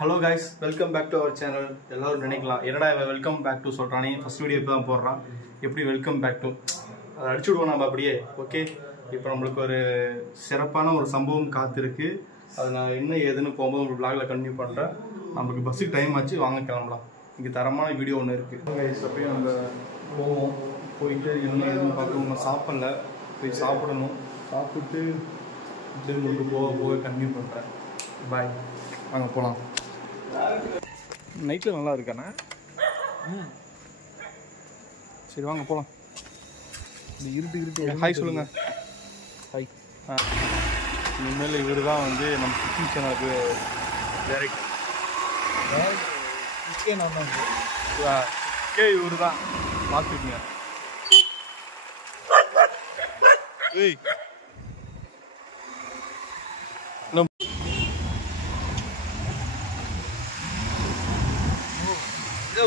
Hello guys, welcome back to our channel. எல்லாரும் நினைக்கலாம் என்னடா வெல்கம் பேக் டு சொல்றானே ஃபர்ஸ்ட் வீடியோ இப்போ தான் போடுறான். எப்படி வெல்கம் பேக் டு அதை அடிச்சு விடுவோம் நம்ம அப்படியே. ஓகே, இப்போ நம்மளுக்கு ஒரு சிறப்பான ஒரு சம்பவம் காத்திருக்கு. அது நான் என்ன ஏதுன்னு போகும்போது உங்களுக்கு vlogல கண்டினியூ பண்ணுறேன். நமக்கு பஸ்ஸுக்கு டைம் ஆச்சு, வாங்க கிளம்பலாம். இங்கே தரமான வீடியோ ஒன்று இருக்குது கைஸ். அப்படியே நம்ம போவோம், போயிட்டு என்ன ஏதுன்னு பார்த்து நம்ம சாப்பிடல, போய் சாப்பிடணும். சாப்பிட்டு இப்படி உங்களுக்கு போக கண்டினியூ பண்ணுறேன். பாய், வாங்க போகலாம். நைட்டில் நல்லா இருக்கானே. சரி வாங்க போகலாம். இந்த இருட்டு ஹாய் சொல்லுங்க. ஹாய். இனிமேல் இவர் தான் வந்து நம்ம குக்கிங் சேனலுக்கு டைரக்டர். இவர் தான் பார்த்துக்குங்க. ஏய்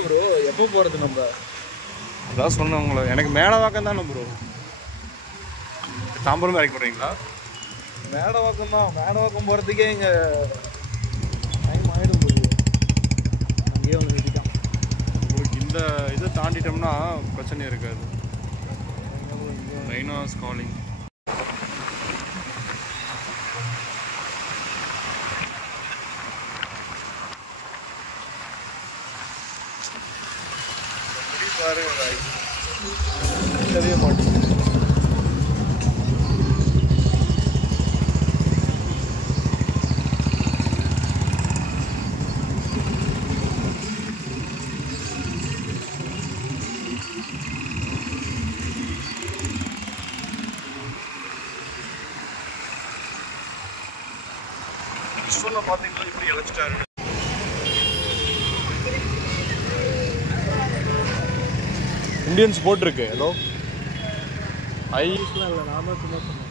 ப்ரோ, எப்போ போகிறது நம்ம? அதான் சொன்னவங்கள எனக்கு மேடவாக்கம் தானே ப்ரோ. தாம்பரம் வரைக்கும் போகிறீங்களா? மேடவாக்கம் தான். மேடவாக்கம் போகிறதுக்கே இங்கே டைம் ஆகிடும் போது. அங்கேயே வந்து நிறுத்திட்டான். உங்களுக்கு இந்த இதை தாண்டிட்டோம்னா பிரச்சனை இருக்காது. ரைனாஸ் காலிங். தெரிய மாட்டேங்குது. பார்த்தீங்களா இப்படி இழைச்சிட்டாரு. இந்தியன்ஸ் போட்டிருக்கு. ஹலோ ஐஸ்லாம் இல்லை, நான் தான் சும்மா சொன்னேன்.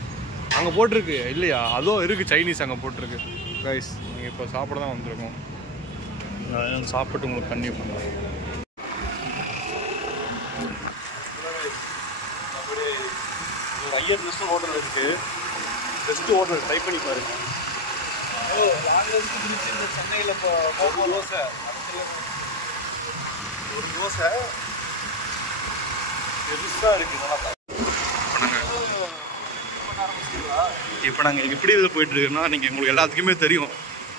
அங்கே போட்டிருக்கு இல்லையா? அதோ இருக்குது, சைனீஸ் அங்கே போட்டிருக்கு. கைஸ், நீங்கள் இப்போ சாப்பிட தான் வந்திருக்கோம். சாப்பிட்டு உங்களுக்கு கண்டினியூ பண்ணுறேன். ஐயர் பெஸ்ட் ஹோட்டல் இருக்குது. பெஸ்ட் ஹோட்டல் ட்ரை பண்ணி பாருங்க. இந்த சென்னையில் இப்போ ஒரு தோசை பெருசாக இருக்குது. நல்லா இப்போ நாங்கள் எப்படி இதில் போயிட்டுருக்கோன்னா, நீங்கள் உங்களுக்கு எல்லாத்துக்குமே தெரியும்.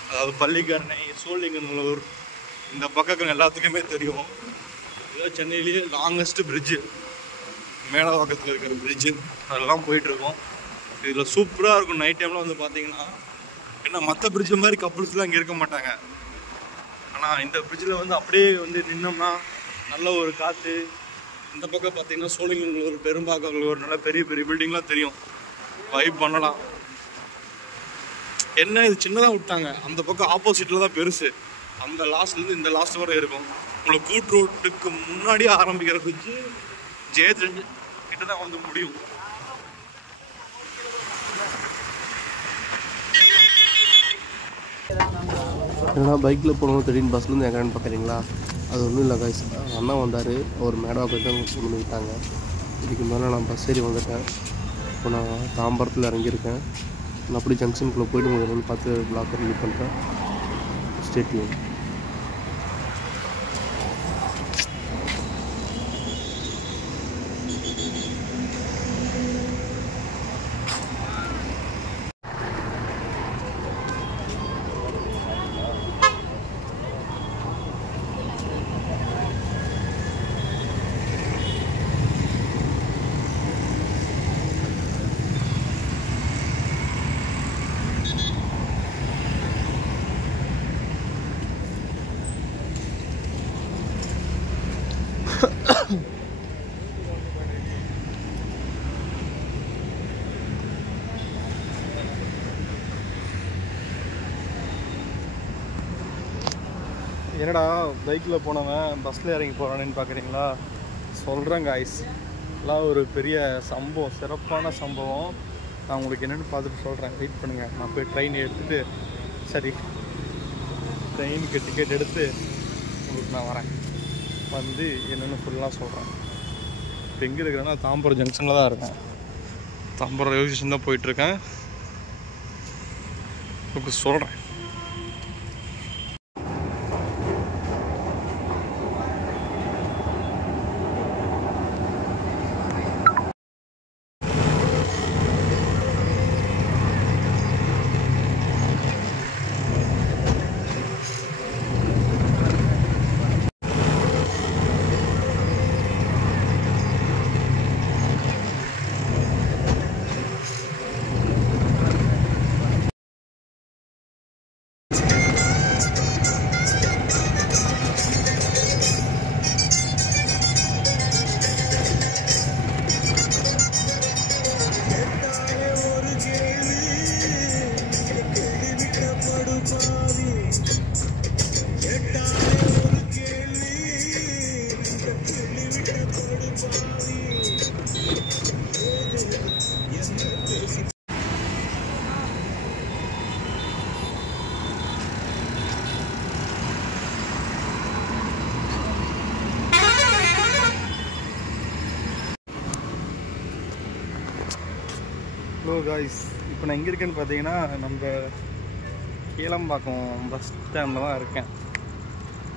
அதாவது பள்ளிக்கரணை, சோழிங்கநல்லூர், இந்த பக்கம் எல்லாத்துக்குமே தெரியும். இதோ சென்னையிலேயே லாங்கஸ்ட் பிரிட்ஜு, மேடவாக்கத்தில் இருக்கிற பிரிட்ஜு, அதெல்லாம் போயிட்டுருக்கோம். இதில் சூப்பராக இருக்கும். நைட் டைமில் வந்து பார்த்தீங்கன்னா, ஏன்னா மற்ற பிரிட்ஜு மாதிரி கப்புள்ஸ்லாம் இங்கே இருக்க மாட்டாங்க. ஆனால் இந்த பிரிட்ஜில் வந்து அப்படியே வந்து நின்னோம்னா நல்ல ஒரு காற்று. இந்த பக்கம் பார்த்தீங்கன்னா சோழிங்கநல்லூர், பெரும்பாக்கம், நல்ல பெரிய பெரிய பில்டிங்லாம் தெரியும். வைப் பண்ணலாம். என்ன இது சின்னதாக விட்டாங்க, அந்த பக்கம் ஆப்போசிட்டில் தான் பெருசு. அந்த லாஸ்ட்லேருந்து இந்த லாஸ்ட் வரை இருக்கும். உங்களுக்கு கூட் ரோட்டுக்கு முன்னாடியே ஆரம்பிக்கிற பிரிட்ஜு ஜெயத்ரஞ்சு கிட்ட தான் வந்து முடியும். ஏன்னா பைக்கில் போனோம், திடீர்னு பஸ்லேருந்து எங்கன்னு பார்க்குறீங்களா? அது ஒன்றும் இல்லை கைஸ். அண்ணா வந்தார், ஒரு மேடவாக்கம் கொண்டு வந்து விட்டாங்க. இதுக்கு மேலே நான் பஸ் ஏறி வந்துட்டேன். இப்போ நான் தாம்பரத்தில் இறங்கியிருக்கேன். நான் அப்படி ஜங்ஷனுக்குள்ளே போய்ட்டு உங்களுக்கு வந்து பார்த்து பிளாக் ரிலீவ் பண்ணுறேன். ஸ்டேட்யூன். என்னடா பைக்கில் போனவன் பஸ்ஸில் இறங்கி போகிறானேன்னு பார்க்குறீங்களா? சொல்கிறேங்க ஐஸ், எல்லாம் ஒரு பெரிய சம்பவம், சிறப்பான சம்பவம். நான் உங்களுக்கு என்னென்னு பார்த்துட்டு சொல்கிறேன். வெயிட் பண்ணுங்கள். நான் போய் ட்ரெயின் எடுத்துகிட்டு, சரி ட்ரெயினுக்கு டிக்கெட் எடுத்து உங்களுக்கு நான் வரேன். வந்து என்னென்னு ஃபுல்லாக சொல்கிறேன். இப்போ எங்கே இருக்கிறேன்னா தாம்பரம் ஜங்ஷனில் தான் இருக்கேன். தாம்பரம் ரயில்வே ஸ்டேஷன் தான் போயிட்டுருக்கேன். உங்களுக்கு சொல்கிறேன். ஸோ காய்ஸ் இப்போ நான் எங்கே இருக்கேன்னு பார்த்தீங்கன்னா நம்ம கீழம்பாக்கம் பஸ் ஸ்டாண்டில் தான் இருக்கேன்.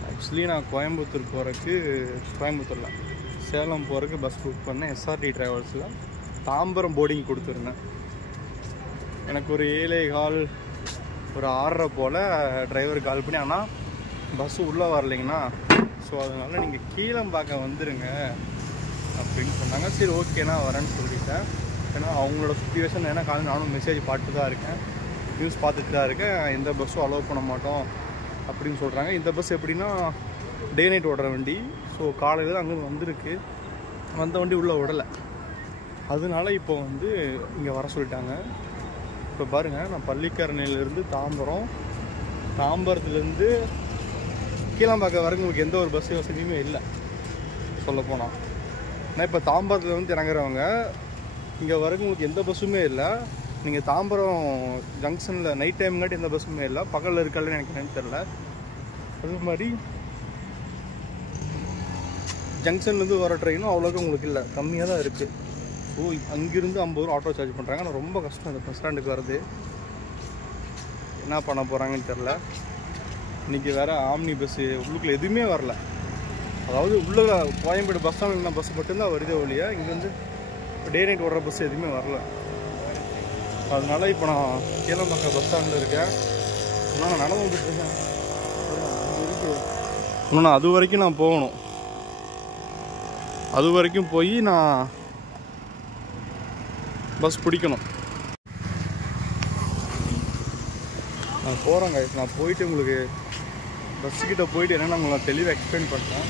ஆக்சுவலி நான் கோயம்புத்தூர் போகிறதுக்கு கோயம்புத்தூரில் சேலம் போகிறதுக்கு பஸ் புக் பண்ணேன். எஸ்ஆர்டி ட்ராவல்ஸில் தாம்பரம் போர்டிங் கொடுத்துருந்தேன். எனக்கு ஒரு 7:15 ஒரு 6:30 போல் டிரைவர் கால் பண்ணி ஆனால் பஸ்ஸு உள்ளே வரலைங்கண்ணா, ஸோ அதனால் நீங்கள் கீழம்பாக்கம் வந்துடுங்க அப்படின்னு சொன்னாங்க. சரி ஓகேண்ணா வரேன்னு சொல்லிட்டேன். ஏன்னா அவங்களோட சுச்சுவேஷன் ஏன்னா காலையில் நானும் மெசேஜ் பார்த்துட்டு தான் இருக்கேன், நியூஸ் பார்த்துட்டு தான் இருக்கேன். எந்த பஸ்ஸும் அலோவ் பண்ண மாட்டோம் அப்படின்னு சொல்கிறாங்க. இந்த பஸ் எப்படின்னா டே நைட் ஓடுற வண்டி. ஸோ காலையில் அங்கே வந்திருக்கு, வந்த வண்டி உள்ளே விடலை. அதனால இப்போ வந்து இங்கே வர சொல்லிட்டாங்க. இப்போ பாருங்கள், நான் பள்ளிக்கரணையிலேருந்து தாம்பரத்துலேருந்து கீழம்பாக்கம் வரைக்கும் உங்களுக்கு எந்த ஒரு பஸ் வசதியுமே இல்லை சொல்லப்போனால். ஆனால் இப்போ தாம்பரத்தில் வந்து இறங்குறவங்க இங்கே வரைக்கும் உங்களுக்கு எந்த பஸ்ஸுமே இல்லை. நீங்கள் தாம்பரம் ஜங்ஷனில் நைட் டைம்காட்டி எந்த பஸ்ஸுமே இல்லை, பகலில் இருக்காதுன்னு எனக்கு என்னன்னு தெரில. அதே மாதிரி ஜங்ஷன்லேருந்து வர ட்ரெயினும் அவ்வளோக்கு உங்களுக்கு இல்லை, கம்மியாக தான் இருக்குது. ஸோ அங்கேருந்து 50 ரூபா ஆட்டோ சார்ஜ் பண்ணுறாங்க. ஆனால் ரொம்ப கஷ்டம் இந்த பஸ் ஸ்டாண்டுக்கு வர்றது. என்ன பண்ண போகிறாங்கன்னு தெரில. இன்றைக்கி வேறு ஆம்னி பஸ்ஸு உள்ளுக்குள்ளே எதுவுமே வரல. அதாவது உள்ளே கோயம்பேடு பஸ் ஸ்டாண்டில் பஸ் மட்டும்தான் வருதே ஒழிய இங்கே வந்து டே நைட் ஓடுற பஸ் எதுவுமே வரல. அதனால இப்போ நான் கீழம்பாக்கம் பஸ் ஸ்டாண்டில் இருக்கேன். இன்னும் நான் நடந்து வந்துட்டுருக்கேன். இன்னும் நான் அது வரைக்கும் நான் போகணும். அது வரைக்கும் போய் நான் பஸ் பிடிக்கணும். நான் போகிறேங்க. நான் போயிட்டு உங்களுக்கு பஸ்ஸுக்கிட்ட போயிட்டு என்னென்ன உங்களை தெளிவாக எக்ஸ்பிளைன் பண்ணுறேன்.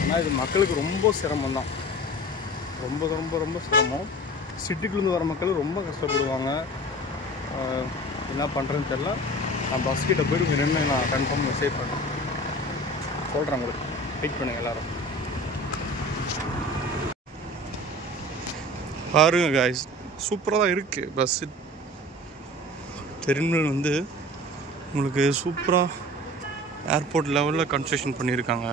ஆனால் இது மக்களுக்கு ரொம்ப சிரமம் தான், ரொம்ப ரொம்ப ரொம்ப சிரமம். சிட்டிக்குள்ளேருந்து வர மக்கள் ரொம்ப கஷ்டப்படுவாங்க. என்ன பண்ணுறேன்னு தெரில. நான் பஸ்கிட்ட போய்ட்டு உங்கள் நின்று நான் கன்ஃபார்ம் மெசேஜ் பண்ணுறேன், சொல்கிறேன் உங்களுக்கு. வெயிட் பண்ணுங்கள் எல்லோரும். பாருங்க காய்ஸ், சூப்பராக தான் இருக்குது பஸ்ஸு. டெர்மினல் வந்து உங்களுக்கு சூப்பராக ஏர்போர்ட் லெவலில் கன்ஸ்ட்ரக்ஷன் பண்ணியிருக்காங்க.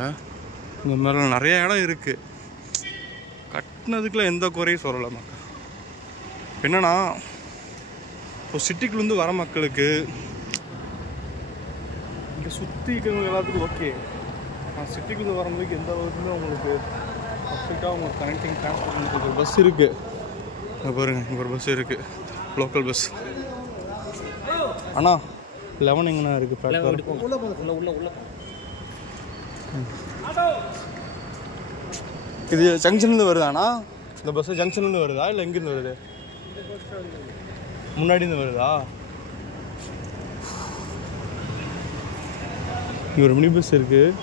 இந்த மேலே நிறைய இடம் இருக்குது. கட்டினதுக்குலாம் எந்த குறையும் சொல்லலை மக்கள். என்னென்னா இப்போ சிட்டிக்குள்ளேருந்து வர மக்களுக்கு இங்கே சுற்றி இருக்கிறவங்க எல்லாத்துக்கும் ஓகே. நான் சிட்டிக்குள்ளே வரும்போது எந்த அளவுக்குமே உங்களுக்கு பர்ஃபெக்டாக உங்களுக்கு கனெக்டிங் டிரான்ஸ்போர்ட் பண்ணுறதுக்கு ஒரு பஸ் இருக்குது. இங்கே பாருங்கள், இங்கே ஒரு பஸ் இருக்குது, லோக்கல் பஸ். அண்ணா 11 எங்கண்ணா இருக்குது பிளாட்ஃபார்ம்? இது ஜங்ஷன்லேருந்து வருதாண்ணா? இந்த பஸ்ஸு ஜங்ஷன்லேருந்து வருதா இல்லை எங்கேருந்து வருது? முன்னாடிருந்து வருதா? இங்கே ஒரு மினி பஸ் இருக்குது,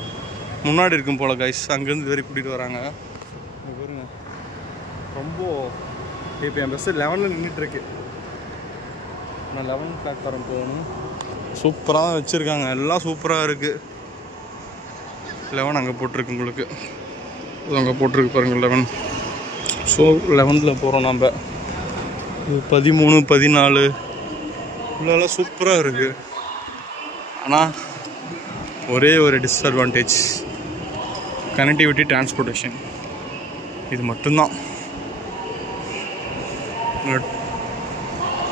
முன்னாடி இருக்கும் போல் கைஸ். அங்கேருந்து வரை கூட்டிகிட்டு வராங்க. இங்கே பாருங்க, ரொம்ப இப்போ என் பஸ்ஸு 11 நின்றுட்டுருக்கு. நான் 11 பிளாட்ஃபார்ம் போகணும். சூப்பராக தான் வச்சுருக்காங்க, எல்லாம் சூப்பராக இருக்குது. 11 அங்கே போட்டிருக்கு உங்களுக்கு, அங்கே போட்டிருக்கு பாருங்கள் 11. ஸோ 11ல் போகிறோம் நம்ம. 13, 14 உள்ளெல்லாம் சூப்பராக இருக்குது. ஆனால் ஒரே ஒரு டிஸ்அட்வான்டேஜ், கனெக்டிவிட்டி டிரான்ஸ்போர்ட்டேஷன். இது மட்டும்தான்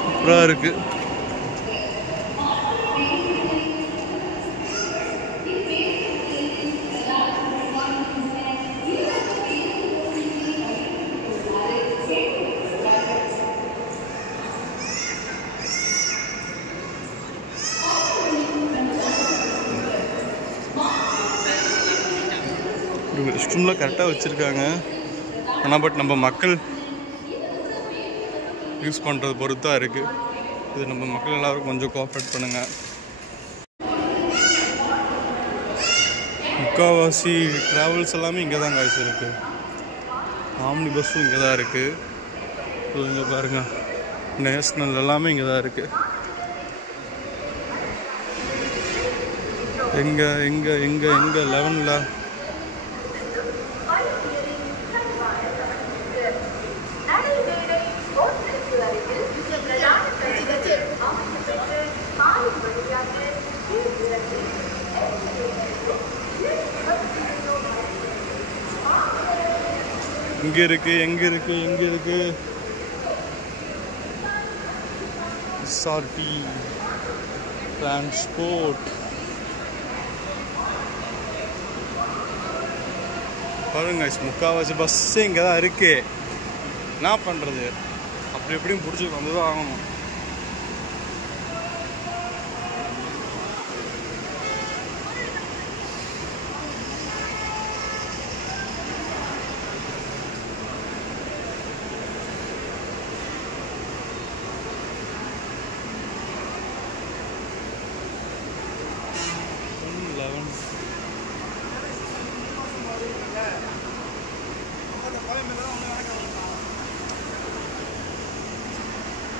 சூப்பராக இருக்குது. ரெஸ்ட் ரூம்லாம் கரெக்டாக வச்சுருக்காங்க. ஆனால் பட் நம்ம மக்கள் யூஸ் பண்ணுறது பொறுத்து தான் இருக்குது. இது நம்ம மக்கள் எல்லோரும் கொஞ்சம் கோஆப்ரேட் பண்ணுங்கள். முக்கால்வாசி ட்ராவல்ஸ் எல்லாமே இங்கே தான் காய்ச்சி இருக்குது. ஆம்னி பஸ்ஸும் இங்கே தான் இருக்குது. ஸோ இங்கே பாருங்கள், நேஷ்னல் எல்லாமே இங்கே தான் இருக்குது. எங்கே 11ல் இங்கே இருக்குது, எங்கே இருக்குது எஸ்ஆர்டி டிரான்ஸ்போர்ட். பாருங்க முக்கால்வாசி பஸ்ஸு இங்கே தான் இருக்கு. என்ன பண்ணுறது, அப்படி எப்படியும் பிடிச்சி வந்து தான் ஆகணும்.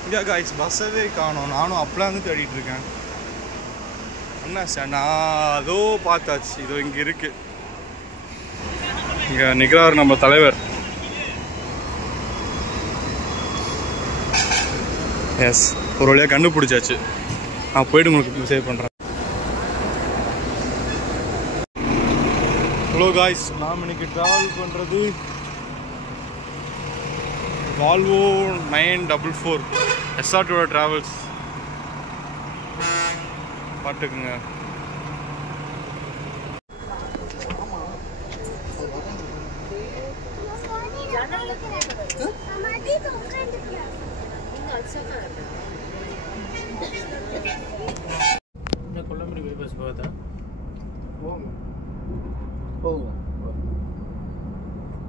இங்கே காய்ஸ் பஸ்ஸவே காணும். நானும் அப்பெல்லாம் வந்து தேடிட்டு இருக்கேன். என்ன சார், நான் அதோ பார்த்தாச்சு. இதோ இங்கே இருக்கு. இங்கே நிற்கிறார் நம்ம தலைவர். எஸ், ஒரு வழியாக கண்டுபிடிச்சாச்சு. நான் போய்ட்டு உங்களுக்கு சேவ் பண்ணுறேன். ஹலோ காய்ஸ், நாம் இன்னைக்கு ட்ராவல் பண்ணுறது வால்வோ 944 எஸ்ஆர்டியோட ட்ராவல்ஸ். பார்த்துக்குங்க. கொல்லம்படி பைபாஸ் போதா போகும்.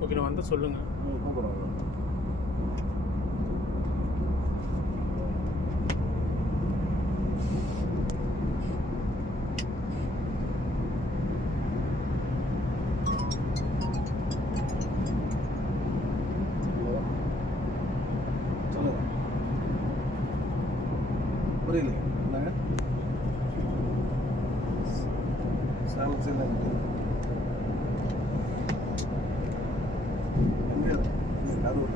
ஓகே, நான் வந்தால் சொல்லுங்கள். கூப்பிடுறோம். புரியல என்னங்க சாம்சங் எங்கே கரூர்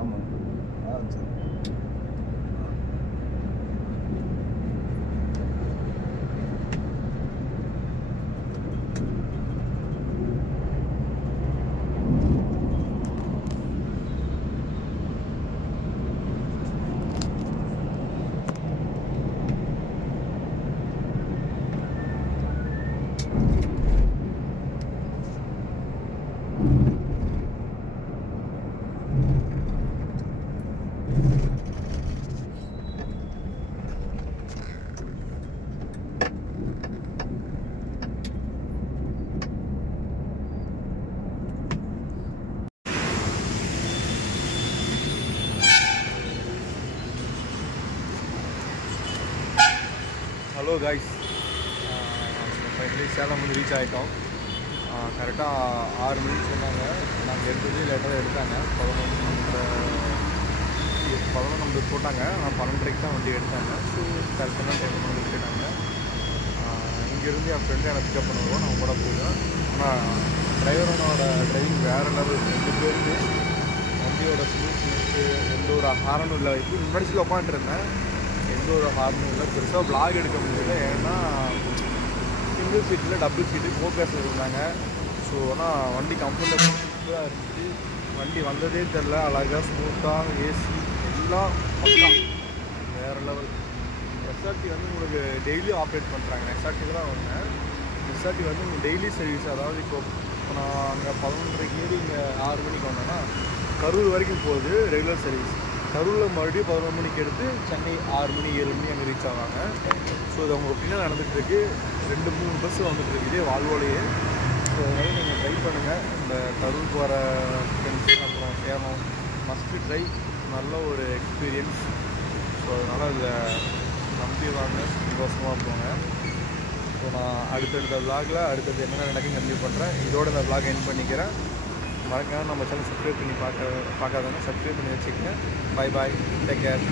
ஆமாம். சரி. ஹலோ காய்ஸ், ஃபைனலி சேலம் வந்து ரீச் ஆகிட்டோம். கரெக்டாக 6 மணிக்கு சொன்னாங்க. நாங்கள் எடுத்தது லேட்டாக எடுத்தாங்க. 11 போட்டாங்க. ஆனால் 12:30 தான் வண்டி எடுத்தாங்க. ஸோ கரெக்டான டைம் வந்து விட்டுட்டாங்க. இங்கேருந்து என் ஃப்ரெண்டு எனக்கு பிக்கப் பண்ணுவோம். நான் கூட போயிடுவேன். ஆனால் டிரைவரோட டிரைவிங் வேறு லெவல். 2 பேருக்கு வண்டியோட ஸ்மூத்னஸ்ஸு, எந்த ஒரு ஹாரனும் இல்லை. இப்போ முன்னாடி உட்காந்துருந்தேன், எந்த ஒரு ஹார்னும் இல்லை. பெருசாக விளாக் எடுக்க முடியல. ஏன்னா சிங்கிள் சீட்டில் டபுள் சீட்டு கோபேஸில் இருந்தாங்க. ஸோ ஆனால் வண்டி கம்ஃபர்டபுளாக இருந்துச்சு. வண்டி வந்ததே தெரில. அழகாக ஸ்மூத்தாக ஏசி எல்லாம் பக்கா வேறு லெவல். எஸ்ஆர்டி வந்து உங்களுக்கு டெய்லி ஆப்ரேட் பண்ணுறாங்க. எஸ்ஆர்டிக்கு தான் வந்தேன். எஸ்ஆர்டி வந்து உங்களுக்கு டெய்லி சர்வீஸ். அதாவது இப்போ நான் அங்கே 11:30 ஏறி இங்கே 6 மணிக்கு வந்தேன்னா கரூர் வரைக்கும் போகுது ரெகுலர் சர்வீஸ். கரூரில் மறுபடியும் 11 மணிக்கு எடுத்து சென்னை 6 மணி 7 மணி அங்கே ரீச் ஆவாங்க. ஸோ இது அவங்க பின்னாடி நடந்துகிட்ருக்கு. 2-3 பஸ்ஸு வந்துட்டுருக்கு இதே வால்வோலையே. ஸோ அதனால் நீங்கள் ட்ரை பண்ணுங்கள். இந்த கரூருக்கு வர ஃப்ரெண்ட்ஸ் அப்புறம் சேலம் மஸ்ட்டு ட்ரை. நல்ல ஒரு எக்ஸ்பீரியன்ஸ். ஸோ அதனால் இதில் நம்பி வாங்க, சந்தோஷமாக போங்க. ஸோ நான் அடுத்தடுத்த விளாகில் அடுத்தது என்னென்ன நடக்குன்னு கம்மி பண்ணுறேன். இதோட இந்த விளாக் எண்ட் பண்ணிக்கிறேன். மறக்காம நம்ம சேனல் சப்ஸ்கிரைப் பண்ணி பார்க்காதவங்க சப்ஸ்கிரைப் பண்ணி வச்சுக்கோங்க. Bye bye, take care.